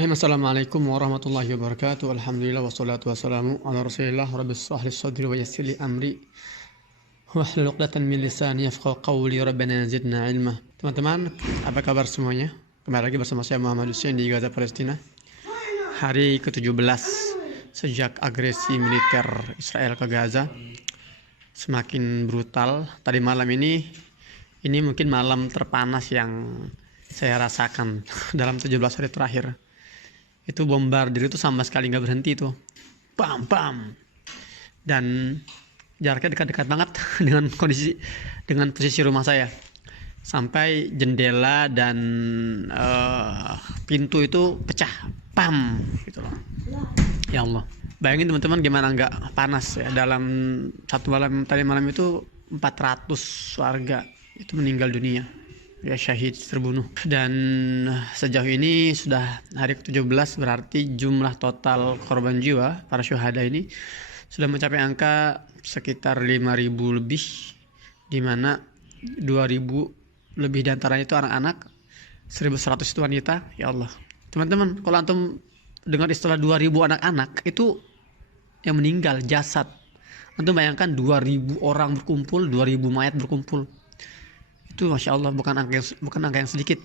Assalamualaikum warahmatullahi wabarakatuh. Alhamdulillah wassalatu wassalamu ala Rasulillah. Rabbi shrah li sadri wa yassir li amri wahlul 'uqdatam min lisani yafqahu qawli. Rabbana zidna ilma. Teman-teman, apa kabar semuanya? Kembali lagi bersama saya Muhammad Hussein di Gaza, Palestina. Hari ke-17 sejak agresi militer Israel ke Gaza semakin brutal. Tadi malam ini mungkin malam terpanas yang saya rasakan dalam 17 hari terakhir. Itu bombardir itu sama sekali nggak berhenti tuh, bam bam, dan jaraknya dekat-dekat banget dengan posisi rumah saya, sampai jendela dan pintu itu pecah, pam gitu loh. Ya Allah, bayangin teman-teman gimana nggak panas ya. Dalam satu malam, tadi malam itu 400 warga itu meninggal dunia ya, syahid, terbunuh. Dan sejauh ini sudah hari ke-17, berarti jumlah total korban jiwa para syuhada ini sudah mencapai angka sekitar 5.000 lebih, dimana 2.000 lebih diantaranya itu anak-anak, 1.100 itu wanita. Ya Allah teman-teman, kalau antum dengar istilah 2.000 anak-anak itu yang meninggal, jasad, antum bayangkan 2.000 orang berkumpul, 2.000 mayat berkumpul. Itu Masya Allah bukan angka yang sedikit.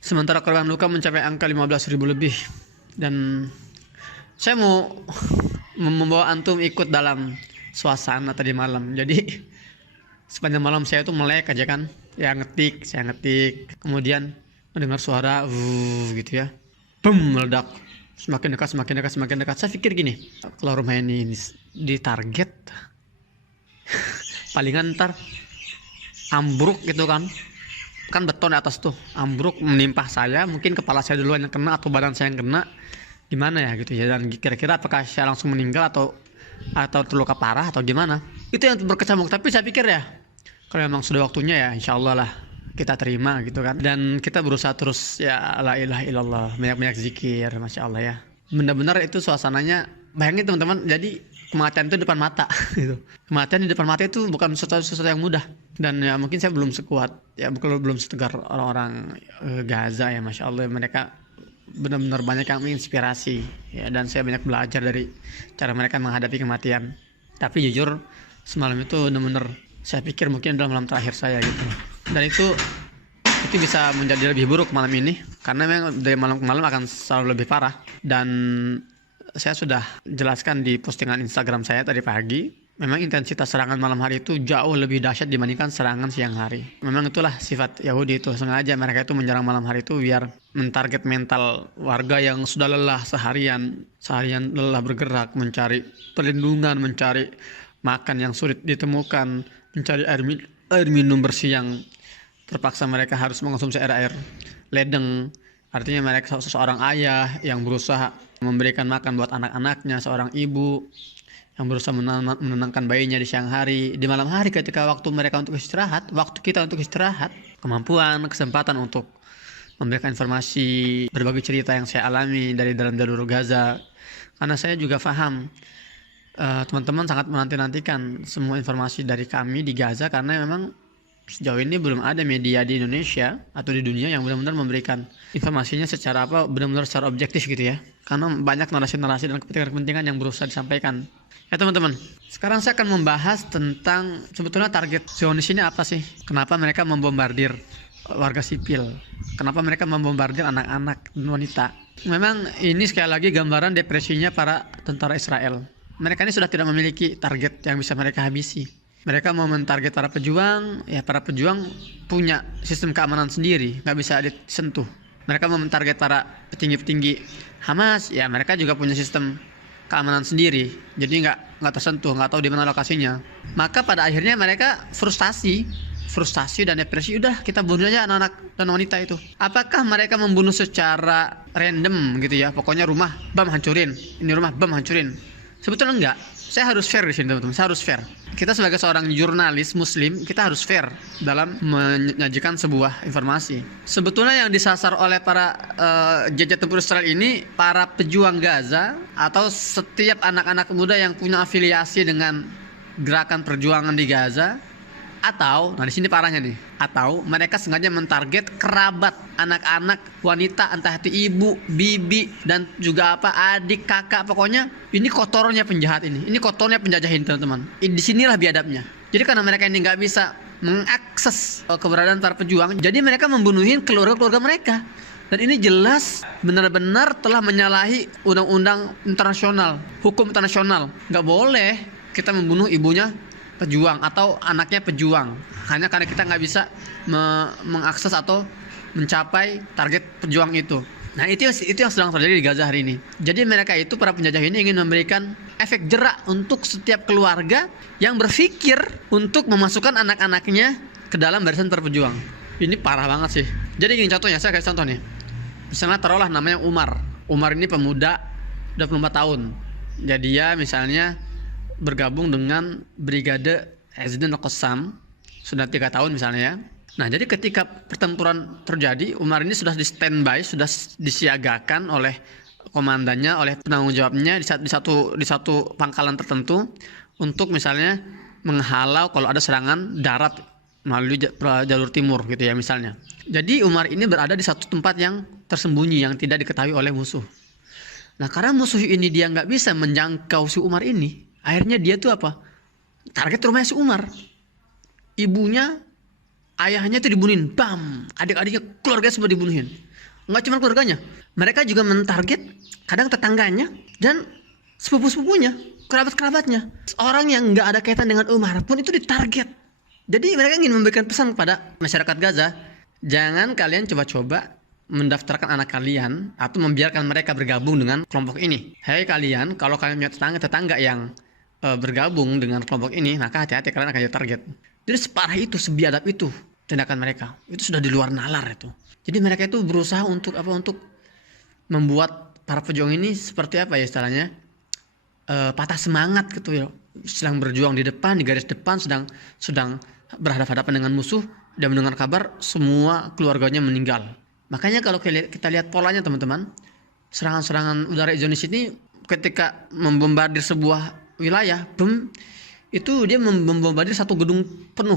Sementara korban luka mencapai angka 15.000 lebih. Dan saya mau membawa antum ikut dalam suasana tadi malam. Jadi sepanjang malam saya tuh melek aja kan, ya saya ngetik, kemudian mendengar suara gitu ya, bum, meledak, semakin dekat. Saya pikir gini, kalau rumah ini ditarget palingan ntar ambruk gitu kan beton di atas tuh, ambruk menimpa saya, mungkin kepala saya duluan yang kena atau badan saya yang kena, gimana ya gitu ya. Dan kira-kira apakah saya langsung meninggal atau terluka parah atau gimana, itu yang berkecamuk. Tapi saya pikir ya, kalau memang sudah waktunya ya insya Allah lah kita terima gitu kan. Dan kita berusaha terus ya, la ilaha illallah, banyak-banyak zikir, Masya Allah ya. Benar-benar itu suasananya, bayangin teman-teman, jadi kematian itu depan mata gitu. Kematian di depan mata itu bukan sesuatu yang mudah. Dan ya mungkin saya belum sekuat ya, belum setegar orang-orang Gaza ya. Masya Allah, mereka benar-benar banyak yang menginspirasi ya, dan saya banyak belajar dari cara mereka menghadapi kematian. Tapi jujur semalam itu benar-benar saya pikir mungkin adalah malam terakhir saya gitu. Dan itu bisa menjadi lebih buruk malam ini, karena memang dari malam ke malam akan selalu lebih parah. Dan saya sudah jelaskan di postingan Instagram saya tadi pagi, memang intensitas serangan malam hari itu jauh lebih dahsyat dibandingkan serangan siang hari. Memang itulah sifat Yahudi itu, sengaja mereka itu menyerang malam hari itu biar mentarget mental warga yang sudah lelah seharian lelah bergerak, mencari perlindungan, mencari makan yang sulit ditemukan, mencari air minum bersih yang terpaksa mereka harus mengonsumsi air ledeng. Artinya mereka seorang ayah yang berusaha memberikan makan buat anak-anaknya, seorang ibu yang berusaha menenangkan bayinya di siang hari. Di malam hari ketika waktu mereka untuk istirahat, waktu kita untuk istirahat, kemampuan, kesempatan untuk memberikan informasi, berbagi cerita yang saya alami dari dalam jalur Gaza. Karena saya juga paham teman-teman sangat menanti-nantikan semua informasi dari kami di Gaza, karena memang sejauh ini belum ada media di Indonesia atau di dunia yang benar-benar memberikan informasinya secara benar-benar secara objektif gitu ya. Karena banyak narasi-narasi dan kepentingan-kepentingan yang berusaha disampaikan. Ya teman-teman, sekarang saya akan membahas tentang sebetulnya target Zionis ini apa sih? Kenapa mereka membombardir warga sipil? Kenapa mereka membombardir anak-anak dan wanita? Memang ini sekali lagi gambaran depresinya para tentara Israel. Mereka ini sudah tidak memiliki target yang bisa mereka habisi. Mereka mau mentarget para pejuang, ya para pejuang punya sistem keamanan sendiri, nggak bisa disentuh. Mereka mau mentarget para petinggi-petinggi Hamas, ya mereka juga punya sistem keamanan sendiri, jadi nggak tersentuh, nggak tahu di mana lokasinya. Maka pada akhirnya mereka frustasi dan depresi, udah kita bunuh aja anak-anak dan wanita itu. Apakah mereka membunuh secara random gitu ya, pokoknya rumah bam hancurin, ini rumah bam hancurin? Sebetulnya enggak. Saya harus fair di sini teman-teman, saya harus fair. Kita sebagai seorang jurnalis muslim, kita harus fair dalam menyajikan sebuah informasi. Sebetulnya yang disasar oleh para jajah tempur Israel ini, para pejuang Gaza atau setiap anak-anak muda yang punya afiliasi dengan gerakan perjuangan di Gaza, Atau, nah di sini parahnya nih, atau mereka sengaja mentarget kerabat, anak-anak, wanita, entah itu ibu, bibi, dan juga adik, kakak, pokoknya ini kotornya penjahat ini kotornya penjajah ini teman-teman. Di sinilah biadabnya. Jadi karena mereka ini nggak bisa mengakses keberadaan para pejuang, jadi mereka membunuhin keluarga-keluarga mereka. Dan ini jelas benar-benar telah menyalahi undang-undang internasional, hukum internasional. Nggak boleh kita membunuh ibunya pejuang atau anaknya pejuang hanya karena kita nggak bisa mengakses atau mencapai target pejuang itu. Nah itu yang sedang terjadi di Gaza hari ini. Jadi mereka itu, para penjajah ini, ingin memberikan efek jerak untuk setiap keluarga yang berpikir untuk memasukkan anak-anaknya ke dalam barisan para pejuang. Ini parah banget sih. Jadi gini contohnya, saya kasih contoh nih. Misalnya taruhlah namanya Umar ini pemuda 24 tahun. Jadi dia misalnya bergabung dengan Brigade Ezdin Al-Qassam sudah 3 tahun misalnya ya. Nah jadi ketika pertempuran terjadi, Umar ini sudah di standby, sudah disiagakan oleh komandannya, oleh penanggung jawabnya di satu pangkalan tertentu untuk misalnya menghalau kalau ada serangan darat melalui jalur timur gitu ya misalnya. Jadi Umar ini berada di satu tempat yang tersembunyi yang tidak diketahui oleh musuh. Nah karena musuh ini dia nggak bisa menjangkau si Umar ini, akhirnya dia tuh apa? Target rumahnya si Umar. Ibunya, ayahnya itu dibunuhin, bam. Adik-adiknya, keluarga semua dibunuhin. Nggak cuma keluarganya, mereka juga mentarget kadang tetangganya dan sepupu-sepupunya, kerabat-kerabatnya. Orang yang nggak ada kaitan dengan Umar pun itu ditarget. Jadi mereka ingin memberikan pesan kepada masyarakat Gaza, jangan kalian coba-coba mendaftarkan anak kalian atau membiarkan mereka bergabung dengan kelompok ini. Hei kalian, kalau kalian punya tetangga yang bergabung dengan kelompok ini, maka hati-hati, kalian akan jadi target. Jadi separah itu, sebiadab itu tindakan mereka. Itu sudah di luar nalar itu. Jadi mereka itu berusaha untuk membuat para pejuang ini seperti apa ya istilahnya, patah semangat gitu ya. Sedang berjuang di depan, di garis depan, sedang berhadapan-hadapan dengan musuh, dan mendengar kabar semua keluarganya meninggal. Makanya kalau kita lihat polanya teman-teman, serangan-serangan udara Zionis ini ketika membombardir sebuah wilayah, itu dia membombardir satu gedung penuh.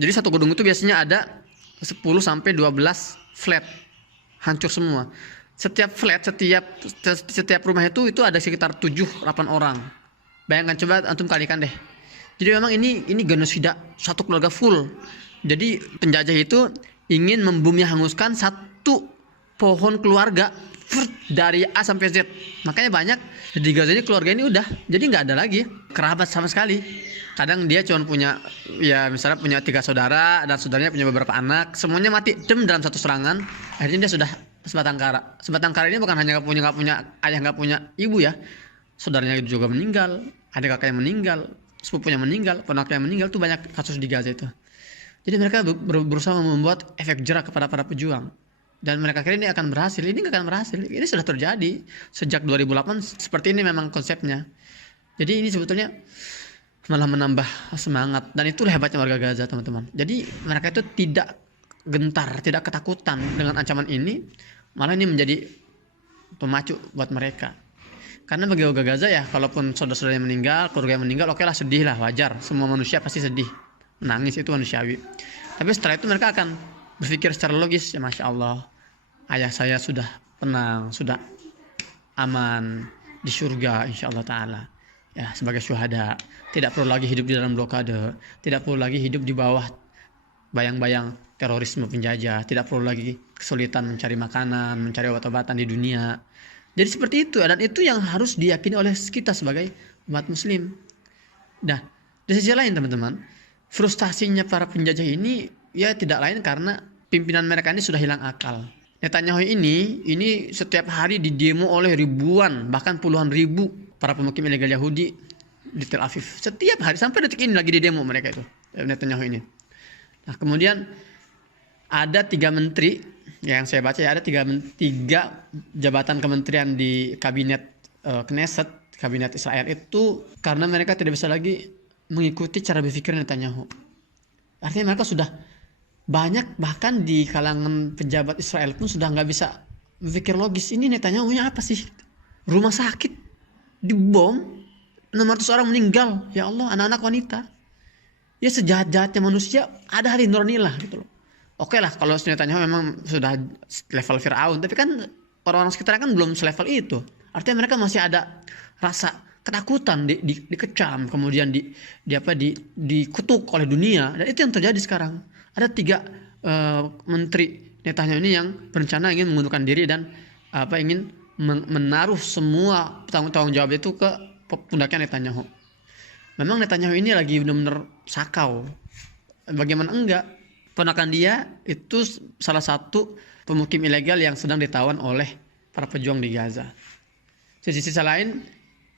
Jadi satu gedung itu biasanya ada 10 sampai 12 flat, hancur semua. Setiap flat, setiap rumah itu ada sekitar 7-8 orang. Bayangkan, coba antum kalikan deh. Jadi memang ini genosida satu keluarga full. Jadi penjajah itu ingin membumi hanguskan satu pohon keluarga dari A sampai Z. Makanya banyak di Gaza ini keluarga ini udah jadi nggak ada lagi kerabat sama sekali. Kadang dia cuma punya, ya misalnya punya 3 saudara dan saudaranya punya beberapa anak, semuanya mati dalam satu serangan. Akhirnya dia sudah sebatang kara. Sebatang kara ini bukan hanya nggak punya ayah, nggak punya ibu ya, saudaranya juga meninggal, adik kakaknya meninggal, sepupunya meninggal, ponaknya meninggal. Tuh banyak kasus di Gaza itu. Jadi mereka berusaha membuat efek jerak kepada para pejuang. Dan mereka kira ini akan berhasil. Ini nggak akan berhasil. Ini sudah terjadi sejak 2008 seperti ini memang konsepnya. Jadi ini sebetulnya malah menambah semangat. Dan itulah hebatnya warga Gaza teman-teman. Jadi mereka itu tidak gentar, tidak ketakutan dengan ancaman ini. Malah ini menjadi pemacu buat mereka. Karena bagi warga Gaza ya, kalaupun saudara-saudaranya meninggal, keluarga yang meninggal, oke lah, sedih lah, wajar. Semua manusia pasti sedih. Menangis itu manusiawi. Tapi setelah itu mereka akan berpikir secara logis, ya Masya Allah, ayah saya sudah tenang, sudah aman di surga insya Allah Ta'ala, ya sebagai syuhada. Tidak perlu lagi hidup di dalam blokade, tidak perlu lagi hidup di bawah bayang-bayang terorisme penjajah, tidak perlu lagi kesulitan mencari makanan, mencari obat-obatan di dunia. Jadi seperti itu, dan itu yang harus diyakini oleh kita sebagai umat muslim. Nah, di sisi lain teman-teman, frustasinya para penjajah ini ya tidak lain karena pimpinan mereka ini sudah hilang akal. Netanyahu ini setiap hari didemo oleh ribuan, bahkan puluhan ribu para pemukim ilegal Yahudi di Tel Aviv. Setiap hari, sampai detik ini lagi didemo mereka itu, Netanyahu ini. Nah kemudian ada 3 menteri yang saya baca ya, ada 3 jabatan kementerian di kabinet Knesset, kabinet Israel itu karena mereka tidak bisa lagi mengikuti cara berpikir Netanyahu. Artinya mereka sudah banyak, bahkan di kalangan pejabat Israel pun sudah nggak bisa berpikir logis. Ini Netanyahu-nya apa sih? Rumah sakit dibom, 600 orang meninggal, ya Allah, anak-anak wanita. Ya sejahat-jahatnya manusia ada hati nurani lah gitu loh. Oke lah kalau Netanyahu memang sudah level Fir'aun, tapi kan orang-orang sekitar kan belum selevel itu. Artinya mereka masih ada rasa ketakutan, dikecam, kemudian dikutuk oleh dunia, dan itu yang terjadi sekarang. Ada 3 menteri Netanyahu ini yang berencana ingin mengundurkan diri dan ingin menaruh semua tanggung jawab itu ke pundaknya Netanyahu. Memang Netanyahu ini lagi benar-benar sakau. Bagaimana enggak? Ponakan dia itu salah satu pemukim ilegal yang sedang ditawan oleh para pejuang di Gaza. Di sisi lain,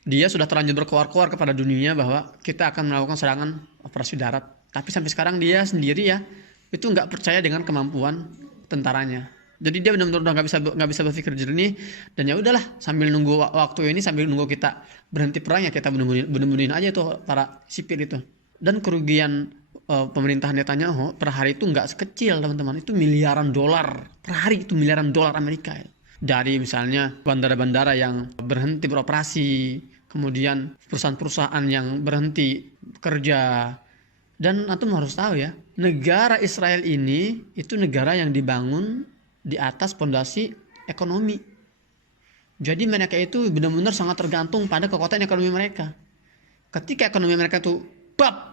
dia sudah terlanjur berkoar-koar kepada dunia bahwa kita akan melakukan serangan operasi darat. Tapi sampai sekarang dia sendiri ya itu nggak percaya dengan kemampuan tentaranya. Jadi dia benar-benar udah nggak bisa berpikir jernih, dan ya udahlah, sambil nunggu waktu ini, sambil nunggu kita berhenti perang, ya kita benar-benar aja tuh para sipil itu. Dan kerugian pemerintahan Netanyahu per hari itu nggak sekecil, teman-teman. Itu miliaran dolar per hari, itu miliaran dolar Amerika. Dari misalnya bandara-bandara yang berhenti beroperasi, kemudian perusahaan-perusahaan yang berhenti kerja. Dan antum harus tahu ya, negara Israel ini itu negara yang dibangun di atas fondasi ekonomi. Jadi mereka itu benar-benar sangat tergantung pada kekuatan ekonomi mereka. Ketika ekonomi mereka itu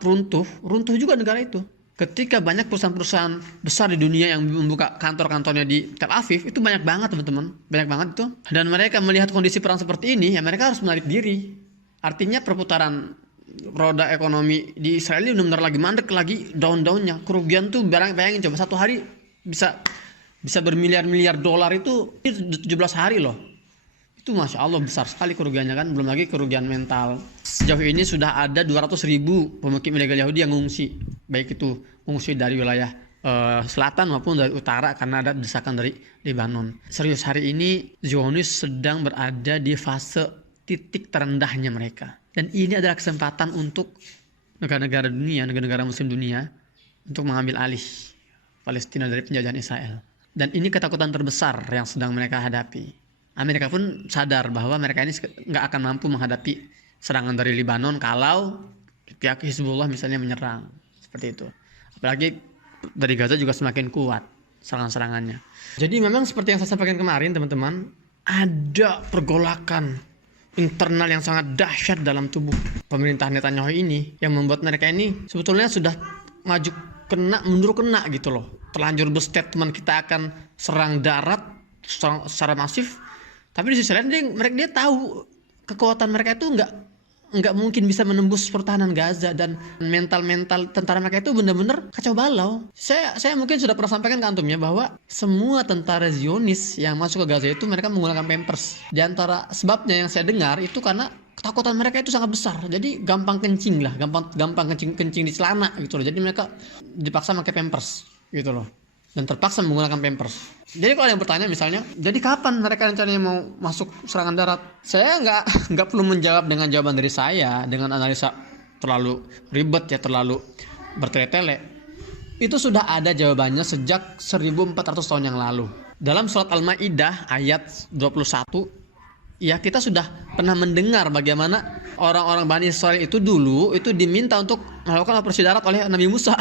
runtuh juga negara itu. Ketika banyak perusahaan-perusahaan besar di dunia yang membuka kantor-kantornya di Tel Aviv, itu banyak banget teman-teman, banyak banget itu. Dan mereka melihat kondisi perang seperti ini, ya mereka harus menarik diri. Artinya perputaran roda ekonomi di Israel ini benar-benar lagi mandek, lagi down-downnya. Kerugian tuh bayangin coba, satu hari bisa bermiliar-miliar dolar itu 17 hari loh. Itu Masya Allah besar sekali kerugiannya kan. Belum lagi kerugian mental. Sejauh ini sudah ada 200.000 pemukim ilegal Yahudi yang mengungsi. Baik itu mengungsi dari wilayah selatan maupun dari utara karena ada desakan dari Lebanon. Serius, hari ini Zionis sedang berada di fase titik terendahnya mereka. Dan ini adalah kesempatan untuk negara-negara dunia, negara-negara muslim dunia untuk mengambil alih Palestina dari penjajahan Israel. Dan ini ketakutan terbesar yang sedang mereka hadapi. Amerika pun sadar bahwa mereka ini nggak akan mampu menghadapi serangan dari Lebanon kalau pihak Hizbullah misalnya menyerang. Seperti itu. Apalagi dari Gaza juga semakin kuat serangan-serangannya. Jadi memang seperti yang saya sampaikan kemarin teman-teman, ada pergolakan internal yang sangat dahsyat dalam tubuh pemerintahan Netanyahu ini yang membuat mereka ini sebetulnya sudah maju mundur kena gitu loh. Terlanjur berstatement kita akan serang darat secara masif. Tapi di sisi lain dia tahu kekuatan mereka itu nggak mungkin bisa menembus pertahanan Gaza, dan mental tentara mereka itu benar-benar kacau balau. Saya mungkin sudah pernah sampaikan ke antum ya bahwa semua tentara Zionis yang masuk ke Gaza itu mereka menggunakan Pampers. Di antara sebabnya yang saya dengar itu karena ketakutan mereka itu sangat besar. Jadi gampang kencing lah, gampang kencing di celana gitu loh. Jadi mereka dipaksa pakai Pampers gitu loh. Dan terpaksa menggunakan Pampers. Jadi kalau ada yang bertanya misalnya, jadi kapan mereka rencananya mau masuk serangan darat? Saya nggak perlu menjawab dengan jawaban dari saya, dengan analisa terlalu ribet ya, terlalu bertele-tele. Itu sudah ada jawabannya sejak 1400 tahun yang lalu. Dalam surat Al-Maidah ayat 21, ya kita sudah pernah mendengar bagaimana orang-orang Bani Israel itu dulu itu diminta untuk melakukan operasi darat oleh Nabi Musa.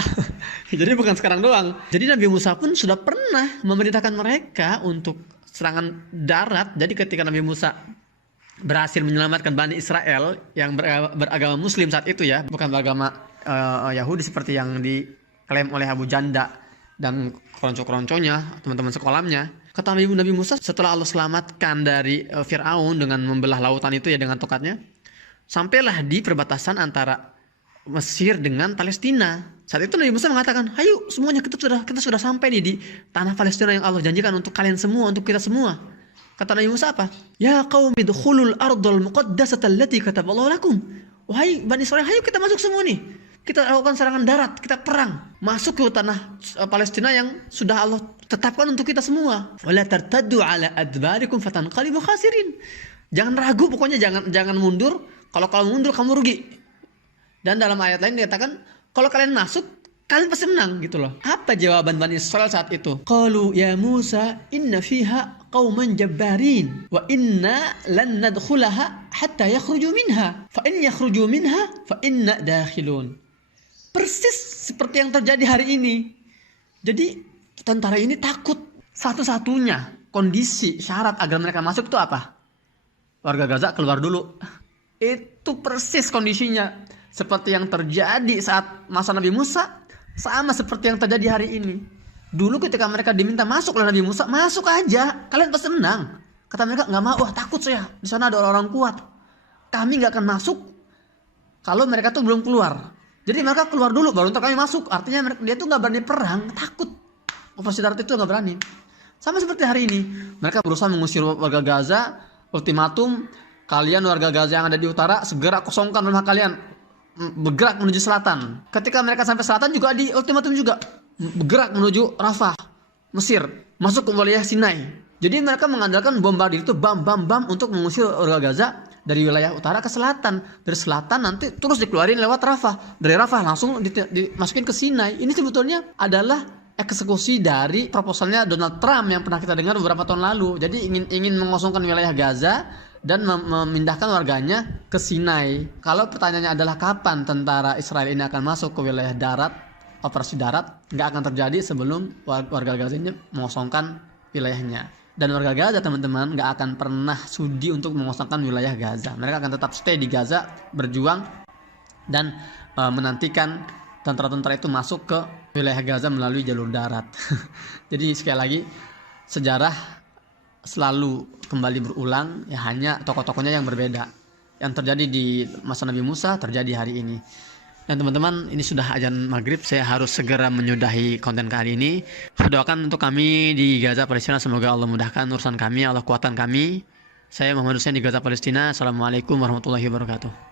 Jadi bukan sekarang doang. Jadi Nabi Musa pun sudah pernah memerintahkan mereka untuk serangan darat. Jadi ketika Nabi Musa berhasil menyelamatkan Bani Israel yang beragama Muslim saat itu ya, bukan beragama Yahudi seperti yang diklaim oleh Abu Janda dan keronco-keronconya, teman-teman sekolahnya. Kata Nabi Musa, setelah Allah selamatkan dari Fir'aun dengan membelah lautan itu ya dengan tokatnya, sampailah di perbatasan antara Mesir dengan Palestina. Saat itu Nabi Musa mengatakan, ayo semuanya kita sudah sampai nih di tanah Palestina yang Allah janjikan untuk kalian semua, untuk kita semua. Kata Nabi Musa apa? Ya qaumi dukhulul ardal muqaddasata allati kataballahu lakum. Wahai Bani Israel, ayo kita masuk semua nih. Kita lakukan serangan darat, kita perang, masuk ke tanah Palestina yang sudah Allah tetapkan untuk kita semua. Wala tartaddu ala adbarikum fatanqalibu khasirin. Jangan ragu, pokoknya jangan mundur. Kalau mundur kamu rugi. Dan dalam ayat lain dikatakan, kalau kalian masuk, kalian pasti menang gitu loh. Apa jawaban Bani Israel saat itu? Qalu ya Musa inna fiha qauman jabbarin wa inna lan nadkhulaha hatta yakhruju minha fa in yakhruju minha fa inna dakhilun. Persis seperti yang terjadi hari ini. Jadi tentara ini takut. Satu-satunya kondisi syarat agar mereka masuk itu apa? Warga Gaza keluar dulu. Itu persis kondisinya. Seperti yang terjadi saat masa Nabi Musa. Sama seperti yang terjadi hari ini. Dulu ketika mereka diminta masuk oleh Nabi Musa, masuk aja, kalian pasti menang. Kata mereka, nggak mau, wah takut saya, di sana ada orang-orang kuat. Kami nggak akan masuk kalau mereka tuh belum keluar. Jadi mereka keluar dulu, baru ntar kami masuk. Artinya dia tuh nggak berani perang, takut. Operasi darat itu nggak berani. Sama seperti hari ini, mereka berusaha mengusir warga Gaza, ultimatum, kalian warga Gaza yang ada di utara, segera kosongkan rumah kalian, bergerak menuju selatan. Ketika mereka sampai selatan juga di ultimatum juga, bergerak menuju Rafah, Mesir, masuk ke wilayah Sinai. Jadi mereka mengandalkan bombardir itu bam untuk mengusir warga Gaza dari wilayah utara ke selatan. Dari selatan nanti terus dikeluarin lewat Rafah. Dari Rafah langsung dimasukin ke Sinai. Ini sebetulnya adalah eksekusi dari proposalnya Donald Trump yang pernah kita dengar beberapa tahun lalu. Jadi ingin mengosongkan wilayah Gaza dan memindahkan warganya ke Sinai. Kalau pertanyaannya adalah kapan tentara Israel ini akan masuk ke wilayah darat, operasi darat, nggak akan terjadi sebelum warga Gaza ini mengosongkan wilayahnya. Dan warga Gaza, teman-teman, nggak akan pernah sudi untuk mengosongkan wilayah Gaza. Mereka akan tetap stay di Gaza, berjuang dan menantikan tentara-tentara itu masuk ke wilayah Gaza melalui jalur darat. Jadi sekali lagi, sejarah selalu kembali berulang, ya hanya tokoh-tokohnya yang berbeda. Yang terjadi di masa Nabi Musa terjadi hari ini. Dan teman-teman, ini sudah azan maghrib, saya harus segera menyudahi konten kali ini. Doakan untuk kami di Gaza Palestina, semoga Allah mudahkan urusan kami, Allah kuatkan kami. Saya Muhammad Hussein di Gaza Palestina. Assalamualaikum warahmatullahi wabarakatuh.